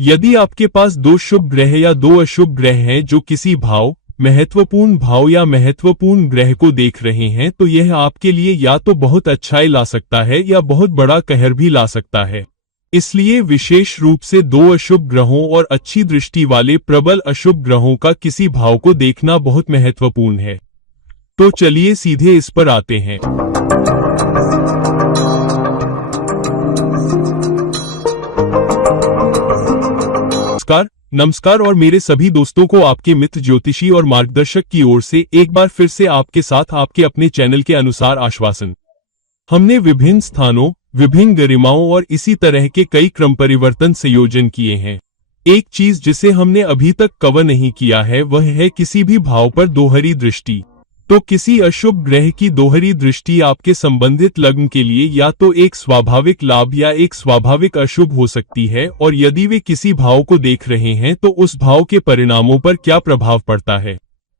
यदि आपके पास दो शुभ ग्रह या दो अशुभ ग्रह हैं जो किसी भाव, महत्वपूर्ण भाव या महत्वपूर्ण ग्रह को देख रहे हैं, तो यह आपके लिए या तो बहुत अच्छाई ला सकता है या बहुत बड़ा कहर भी ला सकता है। इसलिए विशेष रूप से दो अशुभ ग्रहों और अच्छी दृष्टि वाले प्रबल अशुभ ग्रहों का किसी भाव को देखना बहुत महत्वपूर्ण है। तो चलिए सीधे इस पर आते हैं। नमस्कार और मेरे सभी दोस्तों को आपके मित्र ज्योतिषी और मार्गदर्शक की ओर से एक बार फिर से आपके साथ आपके अपने चैनल के अनुसार आश्वासन। हमने विभिन्न स्थानों, विभिन्न गरिमाओं और इसी तरह के कई क्रम परिवर्तन संयोजन किए हैं। एक चीज जिसे हमने अभी तक कवर नहीं किया है वह है किसी भी भाव पर दोहरी दृष्टि। तो किसी अशुभ ग्रह की दोहरी दृष्टि आपके संबंधित लग्न के लिए या तो एक स्वाभाविक लाभ या एक स्वाभाविक अशुभ हो सकती है, और यदि वे किसी भाव को देख रहे हैं तो उस भाव के परिणामों पर क्या प्रभाव पड़ता है।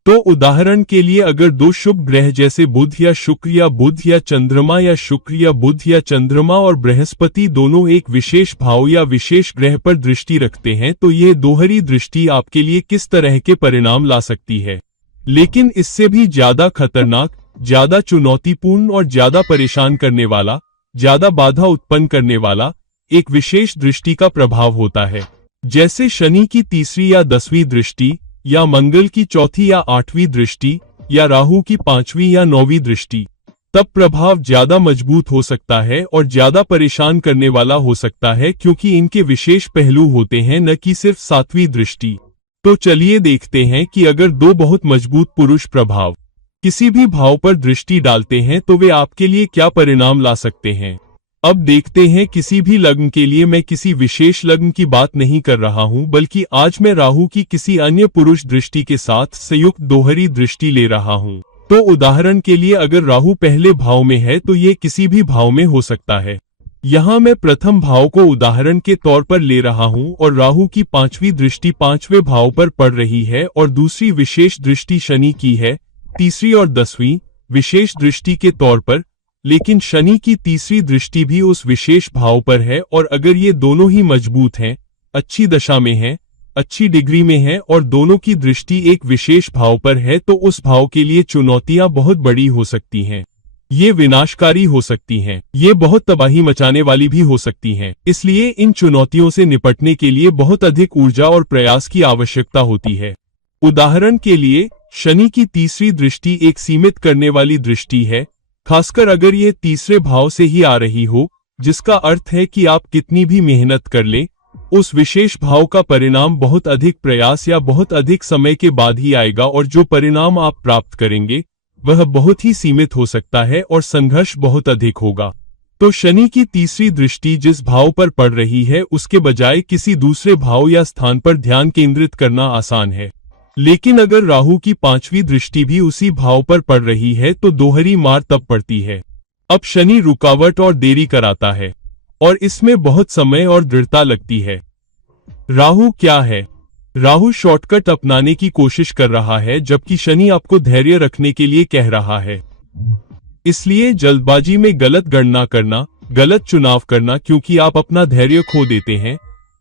तो उदाहरण के लिए अगर दो शुभ ग्रह जैसे बुध या शुक्र या बुध या चंद्रमा या शुक्र या बुध या चंद्रमा और बृहस्पति दोनों एक विशेष भाव या विशेष ग्रह पर दृष्टि रखते हैं, तो यह दोहरी दृष्टि आपके लिए किस तरह के परिणाम ला सकती है। लेकिन इससे भी ज्यादा खतरनाक, ज्यादा चुनौतीपूर्ण और ज्यादा परेशान करने वाला, ज्यादा बाधा उत्पन्न करने वाला एक विशेष दृष्टि का प्रभाव होता है, जैसे शनि की तीसरी या 10वीं दृष्टि, या मंगल की चौथी या 8वीं दृष्टि, या राहु की 5वीं या 9वीं दृष्टि। तब प्रभाव ज्यादा मजबूत हो सकता है और ज्यादा परेशान करने वाला हो सकता है, क्योंकि इनके विशेष पहलू होते हैं, न कि सिर्फ 7वीं दृष्टि। तो चलिए देखते हैं कि अगर दो बहुत मजबूत पुरुष प्रभाव किसी भी भाव पर दृष्टि डालते हैं तो वे आपके लिए क्या परिणाम ला सकते हैं। अब देखते हैं। किसी भी लग्न के लिए मैं किसी विशेष लग्न की बात नहीं कर रहा हूं, बल्कि आज मैं राहु की किसी अन्य पुरुष दृष्टि के साथ संयुक्त दोहरी दृष्टि ले रहा हूं। तो उदाहरण के लिए अगर राहु पहले भाव में है तो ये किसी भी भाव में हो सकता है। यहाँ मैं प्रथम भाव को उदाहरण के तौर पर ले रहा हूँ और राहु की 5वीं दृष्टि 5वें भाव पर पड़ रही है, और दूसरी विशेष दृष्टि शनि की है, तीसरी और 10वीं विशेष दृष्टि के तौर पर। लेकिन शनि की तीसरी दृष्टि भी उस विशेष भाव पर है, और अगर ये दोनों ही मजबूत हैं, अच्छी दशा में हैं, अच्छी डिग्री में हैं और दोनों की दृष्टि एक विशेष भाव पर है, तो उस भाव के लिए चुनौतियां बहुत बड़ी हो सकती हैं। ये विनाशकारी हो सकती हैं, ये बहुत तबाही मचाने वाली भी हो सकती हैं। इसलिए इन चुनौतियों से निपटने के लिए बहुत अधिक ऊर्जा और प्रयास की आवश्यकता होती है। उदाहरण के लिए शनि की तीसरी दृष्टि एक सीमित करने वाली दृष्टि है, खासकर अगर यह तीसरे भाव से ही आ रही हो, जिसका अर्थ है कि आप कितनी भी मेहनत कर लें, उस विशेष भाव का परिणाम बहुत अधिक प्रयास या बहुत अधिक समय के बाद ही आएगा, और जो परिणाम आप प्राप्त करेंगे वह बहुत ही सीमित हो सकता है और संघर्ष बहुत अधिक होगा। तो शनि की तीसरी दृष्टि जिस भाव पर पड़ रही है उसके बजाय किसी दूसरे भाव या स्थान पर ध्यान केंद्रित करना आसान है। लेकिन अगर राहु की 5वीं दृष्टि भी उसी भाव पर पड़ रही है तो दोहरी मार तब पड़ती है। अब शनि रुकावट और देरी कराता है और इसमें बहुत समय और दृढ़ता लगती है। राहु क्या है? राहु शॉर्टकट अपनाने की कोशिश कर रहा है, जबकि शनि आपको धैर्य रखने के लिए कह रहा है। इसलिए जल्दबाजी में गलत गणना करना, गलत चुनाव करना, क्योंकि आप अपना धैर्य खो देते हैं,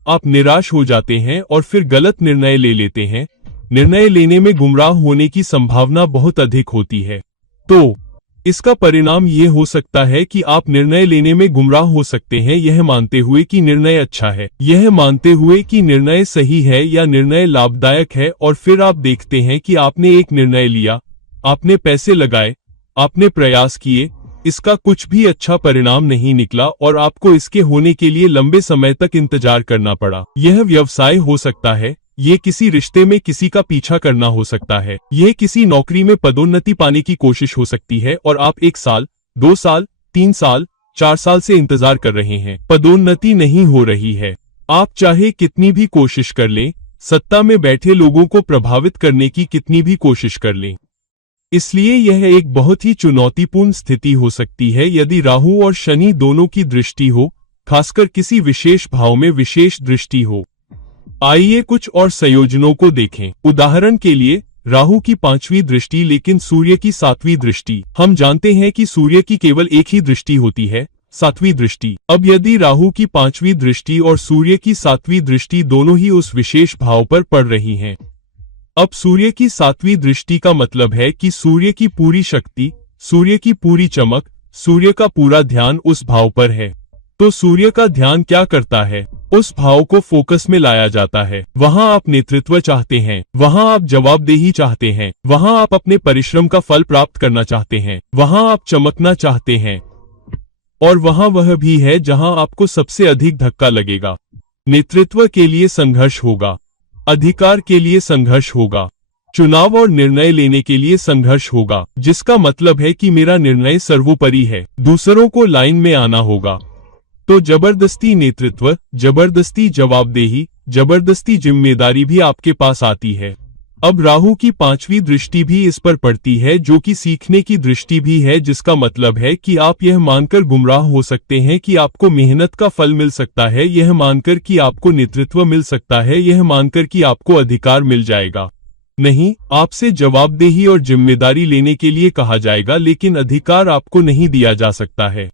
आप निराश हो जाते हैं और फिर गलत निर्णय ले लेते हैं। निर्णय लेने में गुमराह होने की संभावना बहुत अधिक होती है। तो इसका परिणाम ये हो सकता है कि आप निर्णय लेने में गुमराह हो सकते हैं, यह मानते हुए कि निर्णय अच्छा है, यह मानते हुए कि निर्णय सही है या निर्णय लाभदायक है, और फिर आप देखते हैं कि आपने एक निर्णय लिया, आपने पैसे लगाए, आपने प्रयास किए, इसका कुछ भी अच्छा परिणाम नहीं निकला और आपको इसके होने के लिए लंबे समय तक इंतजार करना पड़ा। यह व्यवसाय हो सकता है, ये किसी रिश्ते में किसी का पीछा करना हो सकता है, यह किसी नौकरी में पदोन्नति पाने की कोशिश हो सकती है और आप 1 साल, 2 साल, 3 साल, 4 साल से इंतजार कर रहे हैं, पदोन्नति नहीं हो रही है। आप चाहे कितनी भी कोशिश कर लें, सत्ता में बैठे लोगों को प्रभावित करने की कितनी भी कोशिश कर लें। इसलिए यह एक बहुत ही चुनौतीपूर्ण स्थिति हो सकती है यदि राहु और शनि दोनों की दृष्टि हो, खासकर किसी विशेष भाव में विशेष दृष्टि हो। आइए कुछ और संयोजनों को देखें। उदाहरण के लिए राहु की 5वीं दृष्टि लेकिन सूर्य की 7वीं दृष्टि। हम जानते हैं कि सूर्य की केवल एक ही दृष्टि होती है, सातवीं दृष्टि। अब यदि राहु की पांचवी दृष्टि और सूर्य की सातवीं दृष्टि दोनों ही उस विशेष भाव पर पड़ रही हैं। अब सूर्य की सातवीं दृष्टि का मतलब है कि सूर्य की पूरी शक्ति, सूर्य की पूरी चमक, सूर्य का पूरा ध्यान उस भाव पर है। तो सूर्य का ध्यान क्या करता है? उस भाव को फोकस में लाया जाता है। वहां आप नेतृत्व चाहते हैं, वहां आप जवाबदेही चाहते हैं, वहां आप अपने परिश्रम का फल प्राप्त करना चाहते हैं, वहां आप चमकना चाहते हैं। और वहां वह भी है जहां आपको सबसे अधिक धक्का लगेगा। नेतृत्व के लिए संघर्ष होगा, अधिकार के लिए संघर्ष होगा, चुनाव और निर्णय लेने के लिए संघर्ष होगा, जिसका मतलब है कि मेरा निर्णय सर्वोपरि है, दूसरों को लाइन में आना होगा। तो जबरदस्ती नेतृत्व, जबरदस्ती जवाबदेही, जबरदस्ती जिम्मेदारी भी आपके पास आती है। अब राहु की पांचवी दृष्टि भी इस पर पड़ती है, जो कि सीखने की दृष्टि भी है, जिसका मतलब है कि आप यह मानकर गुमराह हो सकते हैं कि आपको मेहनत का फल मिल सकता है, यह मानकर कि आपको नेतृत्व मिल सकता है, यह मानकर कि आपको अधिकार मिल जाएगा। नहीं, आपसे जवाबदेही और जिम्मेदारी लेने के लिए कहा जाएगा, लेकिन अधिकार आपको नहीं दिया जा सकता है,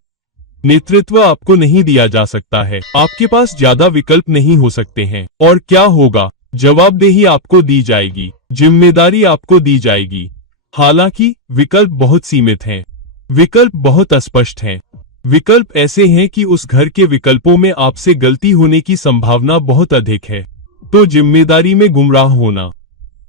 नेतृत्व आपको नहीं दिया जा सकता है, आपके पास ज्यादा विकल्प नहीं हो सकते हैं। और क्या होगा? जवाबदेही आपको दी जाएगी, जिम्मेदारी आपको दी जाएगी। हालांकि विकल्प बहुत सीमित हैं, विकल्प बहुत अस्पष्ट हैं। विकल्प ऐसे हैं कि उस घर के विकल्पों में आपसे गलती होने की संभावना बहुत अधिक है। तो जिम्मेदारी में गुमराह होना।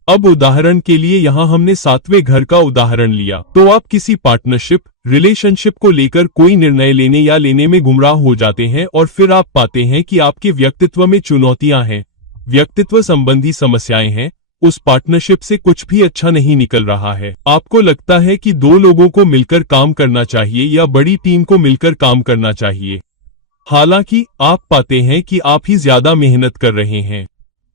अब उदाहरण के लिए यहाँ हमने सातवें घर का उदाहरण लिया। तो आप किसी पार्टनरशिप, रिलेशनशिप को लेकर कोई निर्णय लेने या लेने में गुमराह हो जाते हैं और फिर आप पाते हैं कि आपके व्यक्तित्व में चुनौतियां हैं, व्यक्तित्व संबंधी समस्याएं हैं, उस पार्टनरशिप से कुछ भी अच्छा नहीं निकल रहा है। आपको लगता है कि दो लोगों को मिलकर काम करना चाहिए या बड़ी टीम को मिलकर काम करना चाहिए। हालांकि आप पाते हैं कि आप ही ज्यादा मेहनत कर रहे हैं।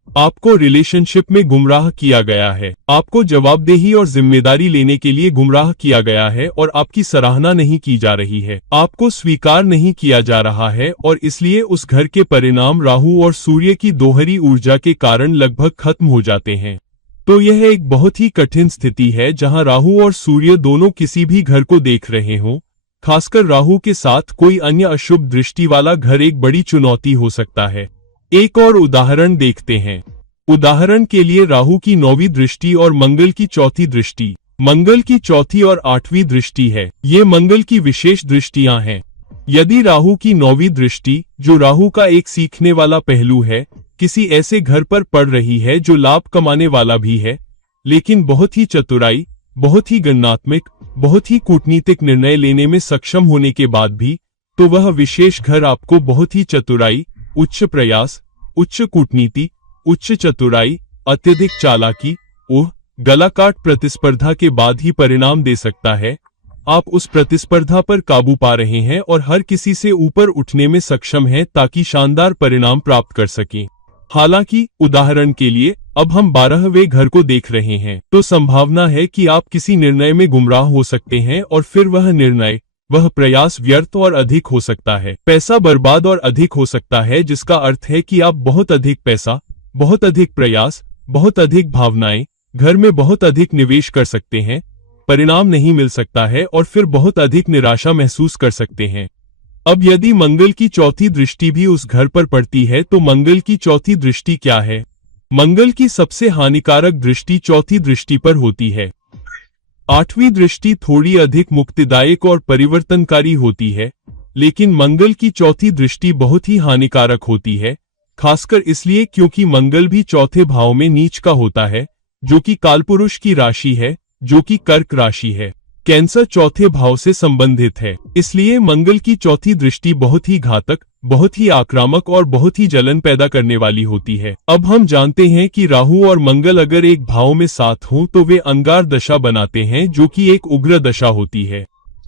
आपको रिलेशनशिप में गुमराह किया गया है, आपको जवाबदेही और जिम्मेदारी लेने के लिए गुमराह किया गया है और आपकी सराहना नहीं की जा रही है, आपको स्वीकार नहीं किया जा रहा है और इसलिए उस घर के परिणाम राहु और सूर्य की दोहरी ऊर्जा के कारण लगभग खत्म हो जाते हैं। तो यह एक बहुत ही कठिन स्थिति है जहां राहु और सूर्य दोनों किसी भी घर को देख रहे हों। खासकर राहु के साथ कोई अन्य अशुभ दृष्टि वाला घर एक बड़ी चुनौती हो सकता है। एक और उदाहरण देखते हैं। उदाहरण के लिए राहु की 9वीं दृष्टि और मंगल की 4थी दृष्टि। मंगल की 4थी और 8वीं दृष्टि है, ये मंगल की विशेष दृष्टियां हैं। यदि राहु की 9वीं दृष्टि, जो राहु का एक सीखने वाला पहलू है, किसी ऐसे घर पर पड़ रही है जो लाभ कमाने वाला भी है, लेकिन बहुत ही चतुराई, बहुत ही गणनात्मक, बहुत ही कूटनीतिक निर्णय लेने में सक्षम होने के बाद भी, तो वह विशेष घर आपको बहुत ही चतुराई, उच्च प्रयास, उच्च कूटनीति, उच्च चतुराई, अत्यधिक चालाकी, गलाकाट प्रतिस्पर्धा के बाद ही परिणाम दे सकता है। आप उस प्रतिस्पर्धा पर काबू पा रहे हैं और हर किसी से ऊपर उठने में सक्षम हैं ताकि शानदार परिणाम प्राप्त कर सकें। हालांकि उदाहरण के लिए अब हम 12वें घर को देख रहे हैं, तो संभावना है कि आप किसी निर्णय में गुमराह हो सकते हैं और फिर वह निर्णय, वह प्रयास व्यर्थ और अधिक हो सकता है, पैसा बर्बाद और अधिक हो सकता है, जिसका अर्थ है कि आप बहुत अधिक पैसा, बहुत अधिक प्रयास, बहुत अधिक भावनाएं, घर में बहुत अधिक निवेश कर सकते हैं, परिणाम नहीं मिल सकता है और फिर बहुत अधिक निराशा महसूस कर सकते हैं। अब यदि मंगल की 4थी दृष्टि भी उस घर पर पड़ती है, तो मंगल की 4थी दृष्टि क्या है? मंगल की सबसे हानिकारक दृष्टि 4थी दृष्टि पर होती है। 8वीं दृष्टि थोड़ी अधिक मुक्तिदायक और परिवर्तनकारी होती है, लेकिन मंगल की 4थी दृष्टि बहुत ही हानिकारक होती है, खासकर इसलिए क्योंकि मंगल भी 4थे भाव में नीच का होता है, जो कि कालपुरुष की राशि है, जो कि कर्क राशि है। कैंसर 4थे भाव से संबंधित है, इसलिए मंगल की 4थी दृष्टि बहुत ही घातक, बहुत ही आक्रामक और बहुत ही जलन पैदा करने वाली होती है। अब हम जानते हैं कि राहु और मंगल अगर एक भाव में साथ हों तो वे अंगार दशा बनाते हैं, जो कि एक उग्र दशा होती है।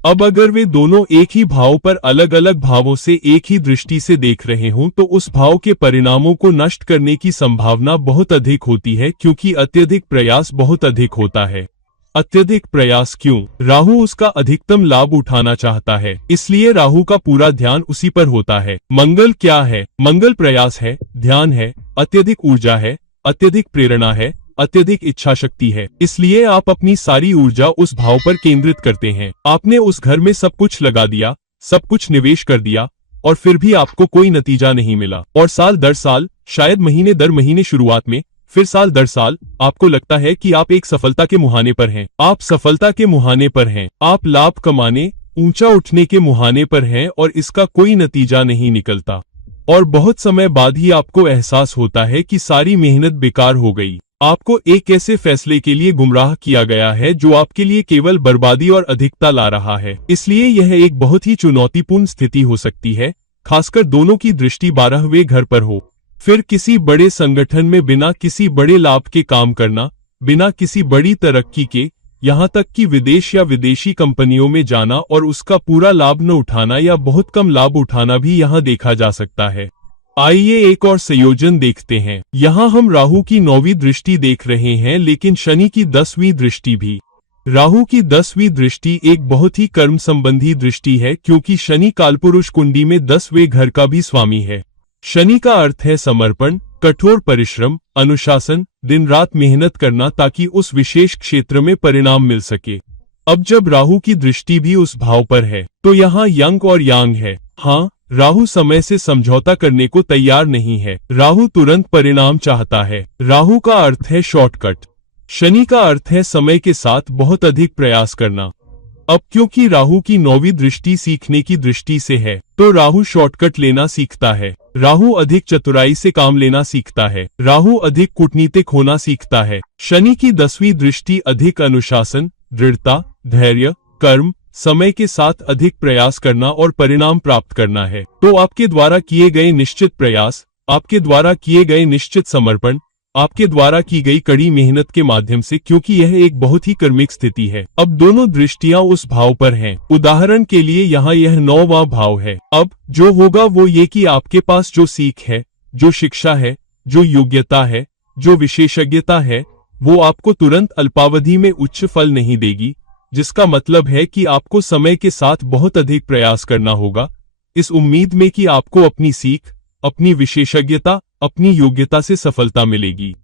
अब अगर वे दोनों एक ही भाव पर अलग अलग भावों से एक ही दृष्टि से देख रहे हों तो उस भाव के परिणामों को नष्ट करने की संभावना बहुत अधिक होती है, क्योंकि अत्यधिक प्रयास बहुत अधिक होता है। अत्यधिक प्रयास क्यों? राहु उसका अधिकतम लाभ उठाना चाहता है, इसलिए राहु का पूरा ध्यान उसी पर होता है। मंगल क्या है? मंगल प्रयास है, ध्यान है, अत्यधिक ऊर्जा है, अत्यधिक प्रेरणा है, अत्यधिक इच्छा शक्ति है, इसलिए आप अपनी सारी ऊर्जा उस भाव पर केंद्रित करते हैं। आपने उस घर में सब कुछ लगा दिया, सब कुछ निवेश कर दिया और फिर भी आपको कोई नतीजा नहीं मिला, और साल दर साल, शायद महीने दर महीने शुरुआत में, फिर साल दर साल, आपको लगता है कि आप एक सफलता के मुहाने पर हैं। आप सफलता के मुहाने पर हैं, आप लाभ कमाने, ऊंचा उठने के मुहाने पर हैं और इसका कोई नतीजा नहीं निकलता। और बहुत समय बाद ही आपको एहसास होता है कि सारी मेहनत बेकार हो गई। आपको एक ऐसे फैसले के लिए गुमराह किया गया है जो आपके लिए केवल बर्बादी और अधिकता ला रहा है। इसलिए यह एक बहुत ही चुनौतीपूर्ण स्थिति हो सकती है, खासकर दोनों की दृष्टि 12वें घर पर हो। फिर किसी बड़े संगठन में बिना किसी बड़े लाभ के काम करना, बिना किसी बड़ी तरक्की के, यहाँ तक कि विदेश या विदेशी कंपनियों में जाना और उसका पूरा लाभ न उठाना या बहुत कम लाभ उठाना भी यहाँ देखा जा सकता है। आइए एक और संयोजन देखते हैं। यहाँ हम राहु की 9वीं दृष्टि देख रहे हैं, लेकिन शनि की 10वीं दृष्टि भी। राहु की 10वीं दृष्टि एक बहुत ही कर्म संबंधी दृष्टि है, क्योंकि शनि कालपुरुष कुंडी में 10वें घर का भी स्वामी है। शनि का अर्थ है समर्पण, कठोर परिश्रम, अनुशासन, दिन रात मेहनत करना ताकि उस विशेष क्षेत्र में परिणाम मिल सके। अब जब राहु की दृष्टि भी उस भाव पर है, तो यहाँ यंग और यांग है। हाँ, राहु समय से समझौता करने को तैयार नहीं है। राहु तुरंत परिणाम चाहता है। राहु का अर्थ है शॉर्टकट। शनि का अर्थ है समय के साथ बहुत अधिक प्रयास करना। अब क्योंकि राहु की 9वीं दृष्टि सीखने की दृष्टि से है, तो राहु शॉर्टकट लेना सीखता है। राहु अधिक चतुराई से काम लेना सीखता है। राहु अधिक कूटनीतिक होना सीखता है। शनि की 10वीं दृष्टि अधिक अनुशासन, दृढ़ता, धैर्य, कर्म, समय के साथ अधिक प्रयास करना और परिणाम प्राप्त करना है। तो आपके द्वारा किए गए निश्चित प्रयास, आपके द्वारा किए गए निश्चित समर्पण, आपके द्वारा की गई कड़ी मेहनत के माध्यम से, क्योंकि यह एक बहुत ही कर्मिक स्थिति है। अब दोनों दृष्टियां उस भाव पर हैं। उदाहरण के लिए यहाँ यह 9वां भाव है। अब जो होगा वो ये कि आपके पास जो सीख है, जो शिक्षा है, जो योग्यता है, जो विशेषज्ञता है, वो आपको तुरंत अल्पावधि में उच्च फल नहीं देगी, जिसका मतलब है कि आपको समय के साथ बहुत अधिक प्रयास करना होगा, इस उम्मीद में कि आपको अपनी सीख, अपनी विशेषज्ञता, अपनी योग्यता से सफलता मिलेगी।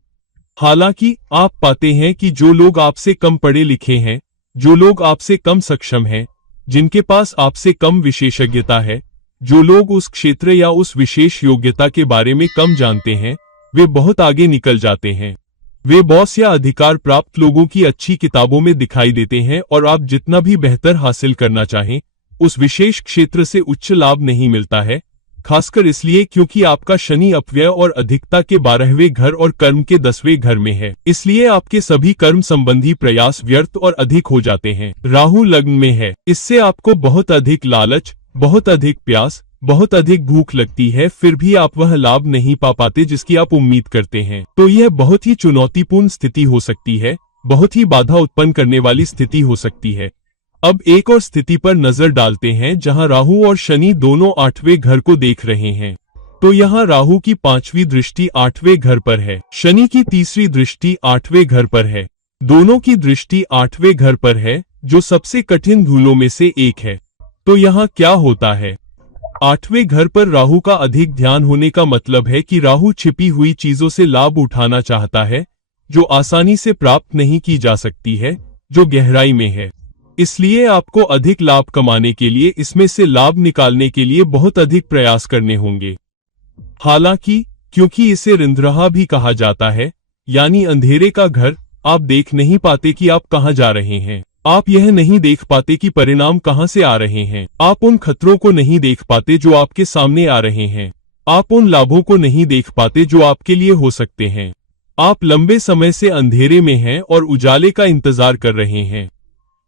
हालांकि आप पाते हैं कि जो लोग आपसे कम पढ़े लिखे हैं, जो लोग आपसे कम सक्षम हैं, जिनके पास आपसे कम विशेषज्ञता है, जो लोग उस क्षेत्र या उस विशेष योग्यता के बारे में कम जानते हैं, वे बहुत आगे निकल जाते हैं। वे बॉस या अधिकार प्राप्त लोगों की अच्छी किताबों में दिखाई देते हैं, और आप जितना भी बेहतर हासिल करना चाहें, उस विशेष क्षेत्र से उच्च लाभ नहीं मिलता है, खासकर इसलिए क्योंकि आपका शनि अपव्यय और अधिकता के 12वें घर और कर्म के 10वें घर में है। इसलिए आपके सभी कर्म संबंधी प्रयास व्यर्थ और अधिक हो जाते हैं। राहु लग्न में है, इससे आपको बहुत अधिक लालच, बहुत अधिक प्यास, बहुत अधिक भूख लगती है, फिर भी आप वह लाभ नहीं पा पाते जिसकी आप उम्मीद करते हैं। तो यह बहुत ही चुनौतीपूर्ण स्थिति हो सकती है, बहुत ही बाधा उत्पन्न करने वाली स्थिति हो सकती है। अब एक और स्थिति पर नजर डालते हैं जहां राहु और शनि दोनों 8वें घर को देख रहे हैं। तो यहाँ राहु की 5वीं दृष्टि 8वें घर पर है, शनि की 3री दृष्टि 8वें घर पर है। दोनों की दृष्टि 8वें घर पर है, जो सबसे कठिन धूलों में से एक है। तो यहाँ क्या होता है? 8वें घर पर राहु का अधिक ध्यान होने का मतलब है कि राहु छिपी हुई चीजों से लाभ उठाना चाहता है, जो आसानी से प्राप्त नहीं की जा सकती है, जो गहराई में है। इसलिए आपको अधिक लाभ कमाने के लिए, इसमें से लाभ निकालने के लिए बहुत अधिक प्रयास करने होंगे। हालांकि क्योंकि इसे रिंद्रहा भी कहा जाता है, यानी अंधेरे का घर, आप देख नहीं पाते कि आप कहां जा रहे हैं। आप यह नहीं देख पाते कि परिणाम कहां से आ रहे हैं। आप उन खतरों को नहीं देख पाते जो आपके सामने आ रहे हैं। आप उन लाभों को नहीं देख पाते जो आपके लिए हो सकते हैं। आप लंबे समय से अंधेरे में हैं और उजाले का इंतजार कर रहे हैं।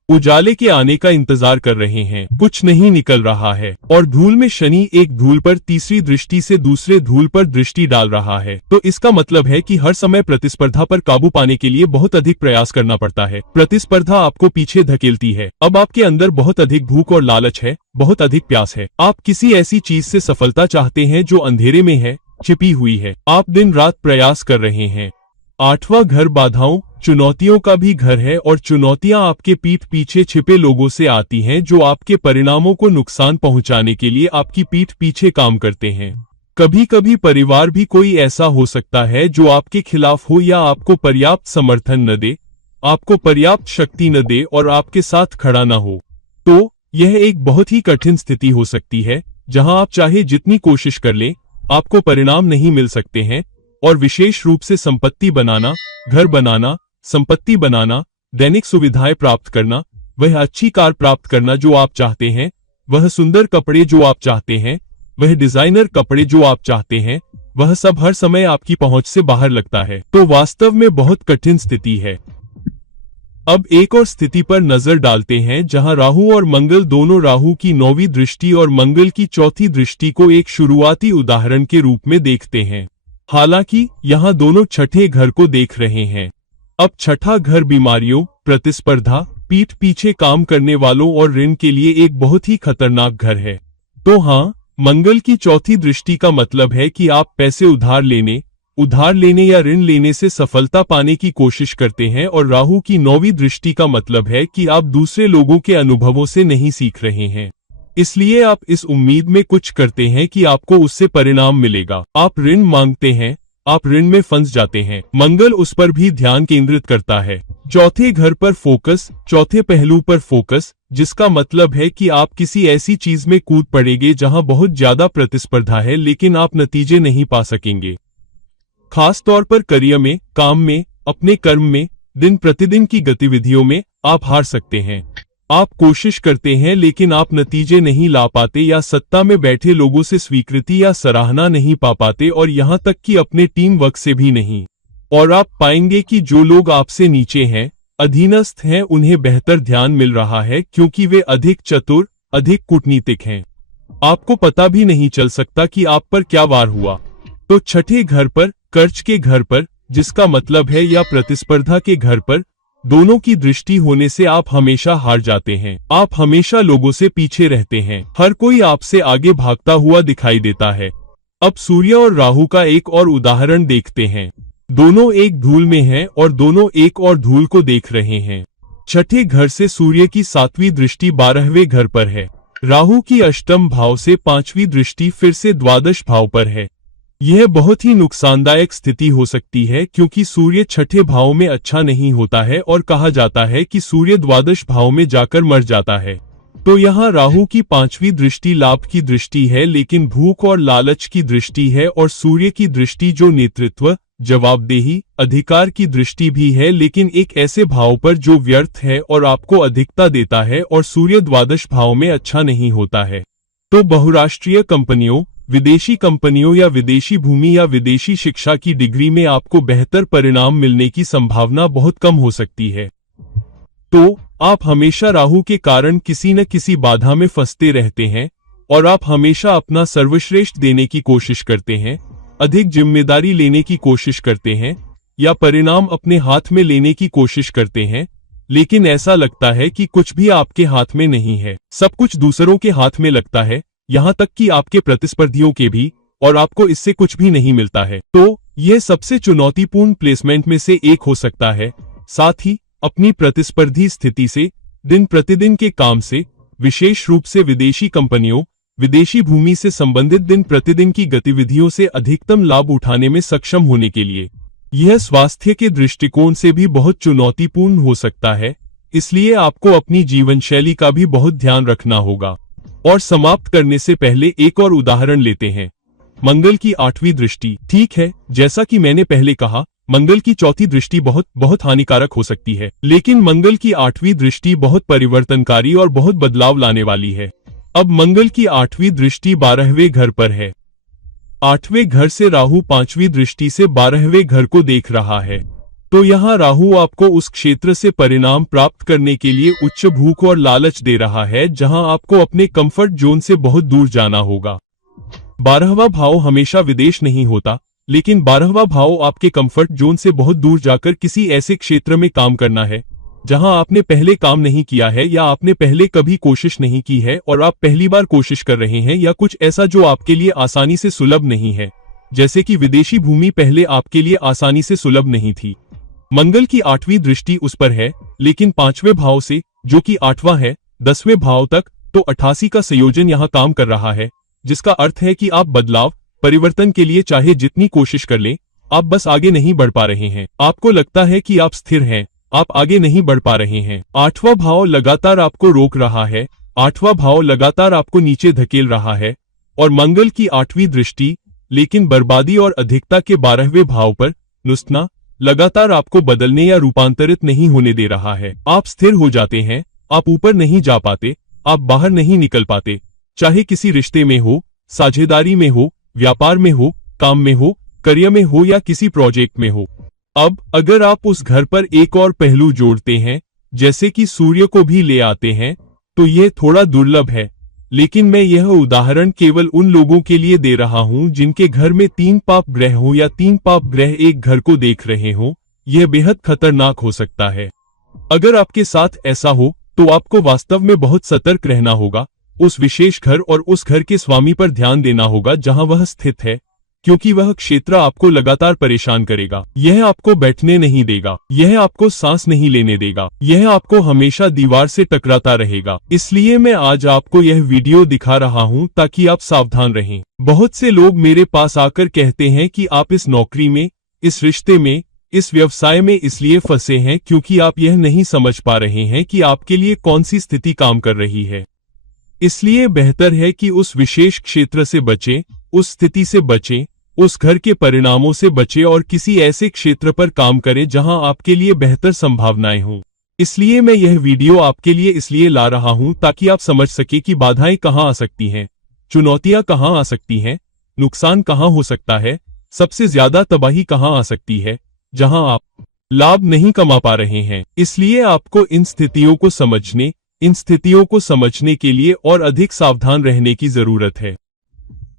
उजाले के आने का इंतजार कर रहे हैं, कुछ नहीं निकल रहा है। और धूल में शनि एक धूल पर 3री दृष्टि से दूसरे धूल पर दृष्टि डाल रहा है। तो इसका मतलब है कि हर समय प्रतिस्पर्धा पर काबू पाने के लिए बहुत अधिक प्रयास करना पड़ता है। प्रतिस्पर्धा आपको पीछे धकेलती है। अब आपके अंदर बहुत अधिक भूख और लालच है, बहुत अधिक प्यास है। आप किसी ऐसी चीज से सफलता चाहते हैं जो अंधेरे में है, छिपी हुई है। आप दिन रात प्रयास कर रहे हैं। 8वां घर बाधाओं, चुनौतियों का भी घर है, और चुनौतियां आपके पीठ पीछे छिपे लोगों से आती हैं जो आपके परिणामों को नुकसान पहुंचाने के लिए आपकी पीठ पीछे काम करते हैं। कभी कभी परिवार भी कोई ऐसा हो सकता है जो आपके खिलाफ हो या आपको पर्याप्त समर्थन न दे, आपको पर्याप्त शक्ति न दे और आपके साथ खड़ा न हो। तो यह एक बहुत ही कठिन स्थिति हो सकती है जहां आप चाहे जितनी कोशिश कर लें, आपको परिणाम नहीं मिल सकते हैं, और विशेष रूप से संपत्ति बनाना, घर बनाना, संपत्ति बनाना, दैनिक सुविधाएं प्राप्त करना, वह अच्छी कार प्राप्त करना जो आप चाहते हैं, वह सुंदर कपड़े जो आप चाहते हैं, वह डिजाइनर कपड़े जो आप चाहते हैं, वह सब हर समय आपकी पहुंच से बाहर लगता है। तो वास्तव में बहुत कठिन स्थिति है। अब एक और स्थिति पर नजर डालते हैं जहां राहु और मंगल दोनों राहु की 9वीं दृष्टि और मंगल की 4थी दृष्टि को एक शुरुआती उदाहरण के रूप में देखते हैं। हालांकि यहां दोनों छठे घर को देख रहे हैं। अब छठा घर बीमारियों, प्रतिस्पर्धा, पीठ पीछे काम करने वालों और ऋण के लिए एक बहुत ही खतरनाक घर है। तो हाँ, मंगल की 4थी दृष्टि का मतलब है कि आप पैसे उधार लेने या ऋण लेने से सफलता पाने की कोशिश करते हैं, और राहु की 9वीं दृष्टि का मतलब है कि आप दूसरे लोगों के अनुभवों से नहीं सीख रहे हैं, इसलिए आप इस उम्मीद में कुछ करते हैं कि आपको उससे परिणाम मिलेगा। आप ऋण मांगते हैं, आप ऋण में फंस जाते हैं। मंगल उस पर भी ध्यान केंद्रित करता है। चौथे घर पर फोकस, चौथे पहलू पर फोकस, जिसका मतलब है कि आप किसी ऐसी चीज में कूद पड़ेंगे जहां बहुत ज्यादा प्रतिस्पर्धा है, लेकिन आप नतीजे नहीं पा सकेंगे। खास तौर पर करियर में, काम में, अपने कर्म में, दिन प्रतिदिन की गतिविधियों में आप हार सकते हैं। आप कोशिश करते हैं लेकिन आप नतीजे नहीं ला पाते, या सत्ता में बैठे लोगों से स्वीकृति या सराहना नहीं पा पाते, और यहाँ तक कि अपने टीम वर्क से भी नहीं। और आप पाएंगे कि जो लोग आपसे नीचे हैं, अधीनस्थ हैं, उन्हें बेहतर ध्यान मिल रहा है क्योंकि वे अधिक चतुर, अधिक कूटनीतिक हैं। आपको पता भी नहीं चल सकता कि आप पर क्या वार हुआ। तो छठे घर पर, कर्ज के घर पर, जिसका मतलब है या प्रतिस्पर्धा के घर पर, दोनों की दृष्टि होने से आप हमेशा हार जाते हैं। आप हमेशा लोगों से पीछे रहते हैं। हर कोई आपसे आगे भागता हुआ दिखाई देता है। अब सूर्य और राहु का एक और उदाहरण देखते हैं। दोनों एक धूल में हैं और दोनों एक और धूल को देख रहे हैं। छठे घर से सूर्य की 7वीं दृष्टि 12वें घर पर है। राहु की अष्टम भाव से 5वीं दृष्टि फिर से द्वादश भाव पर है। यह बहुत ही नुकसानदायक स्थिति हो सकती है क्योंकि सूर्य छठे भाव में अच्छा नहीं होता है, और कहा जाता है कि सूर्य द्वादश भाव में जाकर मर जाता है। तो यहाँ राहु की 5वीं दृष्टि लाभ की दृष्टि है, लेकिन भूख और लालच की दृष्टि है, और सूर्य की दृष्टि जो नेतृत्व, जवाबदेही, अधिकार की दृष्टि भी है, लेकिन एक ऐसे भाव पर जो व्यर्थ है और आपको अधिकता देता है, और सूर्य द्वादश भाव में अच्छा नहीं होता है। तो बहुराष्ट्रीय कंपनियों, विदेशी कंपनियों या विदेशी भूमि या विदेशी शिक्षा की डिग्री में आपको बेहतर परिणाम मिलने की संभावना बहुत कम हो सकती है। तो आप हमेशा राहु के कारण किसी न किसी बाधा में फंसते रहते हैं, और आप हमेशा अपना सर्वश्रेष्ठ देने की कोशिश करते हैं, अधिक जिम्मेदारी लेने की कोशिश करते हैं, या परिणाम अपने हाथ में लेने की कोशिश करते हैं, लेकिन ऐसा लगता है कि कुछ भी आपके हाथ में नहीं है। सब कुछ दूसरों के हाथ में लगता है, यहाँ तक कि आपके प्रतिस्पर्धियों के भी, और आपको इससे कुछ भी नहीं मिलता है। तो यह सबसे चुनौतीपूर्ण प्लेसमेंट में से एक हो सकता है। साथ ही अपनी प्रतिस्पर्धी स्थिति से, दिन प्रतिदिन के काम से, विशेष रूप से विदेशी कंपनियों, विदेशी भूमि से संबंधित दिन प्रतिदिन की गतिविधियों से अधिकतम लाभ उठाने में सक्षम होने के लिए, यह स्वास्थ्य के दृष्टिकोण से भी बहुत चुनौतीपूर्ण हो सकता है। इसलिए आपको अपनी जीवन शैली का भी बहुत ध्यान रखना होगा। और समाप्त करने से पहले एक और उदाहरण लेते हैं। मंगल की 8वीं दृष्टि। ठीक है, जैसा कि मैंने पहले कहा, मंगल की 4थी दृष्टि बहुत हानिकारक हो सकती है, लेकिन मंगल की 8वीं दृष्टि बहुत परिवर्तनकारी और बहुत बदलाव लाने वाली है। अब मंगल की 8वीं दृष्टि 12वें घर पर है। 8वें घर से राहु 5वीं दृष्टि से 12वें घर को देख रहा है। तो यहाँ राहु आपको उस क्षेत्र से परिणाम प्राप्त करने के लिए उच्च भूख और लालच दे रहा है जहाँ आपको अपने कंफर्ट जोन से बहुत दूर जाना होगा। 12वां भाव हमेशा विदेश नहीं होता, लेकिन 12वां भाव आपके कंफर्ट जोन से बहुत दूर जाकर किसी ऐसे क्षेत्र में काम करना है जहां आपने पहले काम नहीं किया है, या आपने पहले कभी कोशिश नहीं की है और आप पहली बार कोशिश कर रहे हैं, या कुछ ऐसा जो आपके लिए आसानी से सुलभ नहीं है, जैसे कि विदेशी भूमि पहले आपके लिए आसानी से सुलभ नहीं थी। मंगल की 8वीं दृष्टि उस पर है, लेकिन 5वें भाव से, जो कि 8वां है, 10वें भाव तक, तो 88 का संयोजन यहाँ काम कर रहा है, जिसका अर्थ है कि आप बदलाव, परिवर्तन के लिए चाहे जितनी कोशिश कर लें, आप बस आगे नहीं बढ़ पा रहे हैं। आपको लगता है कि आप स्थिर हैं, आप आगे नहीं बढ़ पा रहे हैं। 8वां भाव लगातार आपको रोक रहा है, 8वां भाव लगातार आपको नीचे धकेल रहा है और मंगल की 8वीं दृष्टि लेकिन बर्बादी और अधिकता के 12वें भाव पर नुस्ना लगातार आपको बदलने या रूपांतरित नहीं होने दे रहा है। आप स्थिर हो जाते हैं, आप ऊपर नहीं जा पाते, आप बाहर नहीं निकल पाते, चाहे किसी रिश्ते में हो, साझेदारी में हो, व्यापार में हो, काम में हो, करियर में हो या किसी प्रोजेक्ट में हो। अब अगर आप उस घर पर एक और पहलू जोड़ते हैं, जैसे कि सूर्य को भी ले आते हैं, तो यह थोड़ा दुर्लभ है, लेकिन मैं यह उदाहरण केवल उन लोगों के लिए दे रहा हूं जिनके घर में 3 पाप ग्रह हो या 3 पाप ग्रह एक घर को देख रहे हो। यह बेहद खतरनाक हो सकता है। अगर आपके साथ ऐसा हो तो आपको वास्तव में बहुत सतर्क रहना होगा, उस विशेष घर और उस घर के स्वामी पर ध्यान देना होगा जहां वह स्थित है, क्योंकि वह क्षेत्र आपको लगातार परेशान करेगा। यह आपको बैठने नहीं देगा, यह आपको सांस नहीं लेने देगा, यह आपको हमेशा दीवार से टकराता रहेगा। इसलिए मैं आज आपको यह वीडियो दिखा रहा हूं ताकि आप सावधान रहें। बहुत से लोग मेरे पास आकर कहते हैं कि आप इस नौकरी में, इस रिश्ते में, इस व्यवसाय में इसलिए फंसे हैं क्योंकि आप यह नहीं समझ पा रहे हैं कि आपके लिए कौन सी स्थिति काम कर रही है। इसलिए बेहतर है कि उस विशेष क्षेत्र से बचें, उस स्थिति से बचें, उस घर के परिणामों से बचें और किसी ऐसे क्षेत्र पर काम करें जहां आपके लिए बेहतर संभावनाएं हों। इसलिए मैं यह वीडियो आपके लिए इसलिए ला रहा हूं ताकि आप समझ सके कि बाधाएं कहां आ सकती हैं, चुनौतियां कहां आ सकती हैं, नुकसान कहां हो सकता है, सबसे ज्यादा तबाही कहां आ सकती है, जहां आप लाभ नहीं कमा पा रहे हैं। इसलिए आपको इन स्थितियों को समझने के लिए और अधिक सावधान रहने की जरूरत है।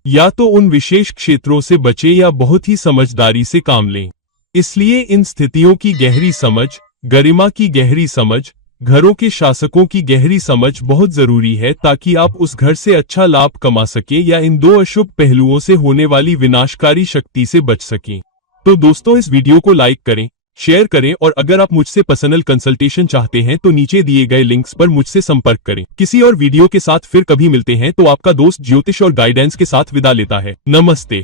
या तो उन विशेष क्षेत्रों से बचें या बहुत ही समझदारी से काम लें। इसलिए इन स्थितियों की गहरी समझ, गरिमा की गहरी समझ, घरों के शासकों की गहरी समझ बहुत जरूरी है ताकि आप उस घर से अच्छा लाभ कमा सकें या इन 2 अशुभ पहलुओं से होने वाली विनाशकारी शक्ति से बच सकें। तो दोस्तों, इस वीडियो को लाइक करें, शेयर करें और अगर आप मुझसे पर्सनल कंसल्टेशन चाहते हैं तो नीचे दिए गए लिंक्स पर मुझसे संपर्क करें। किसी और वीडियो के साथ फिर कभी मिलते हैं। तो आपका दोस्त ज्योतिष और गाइडेंस के साथ विदा लेता है। नमस्ते।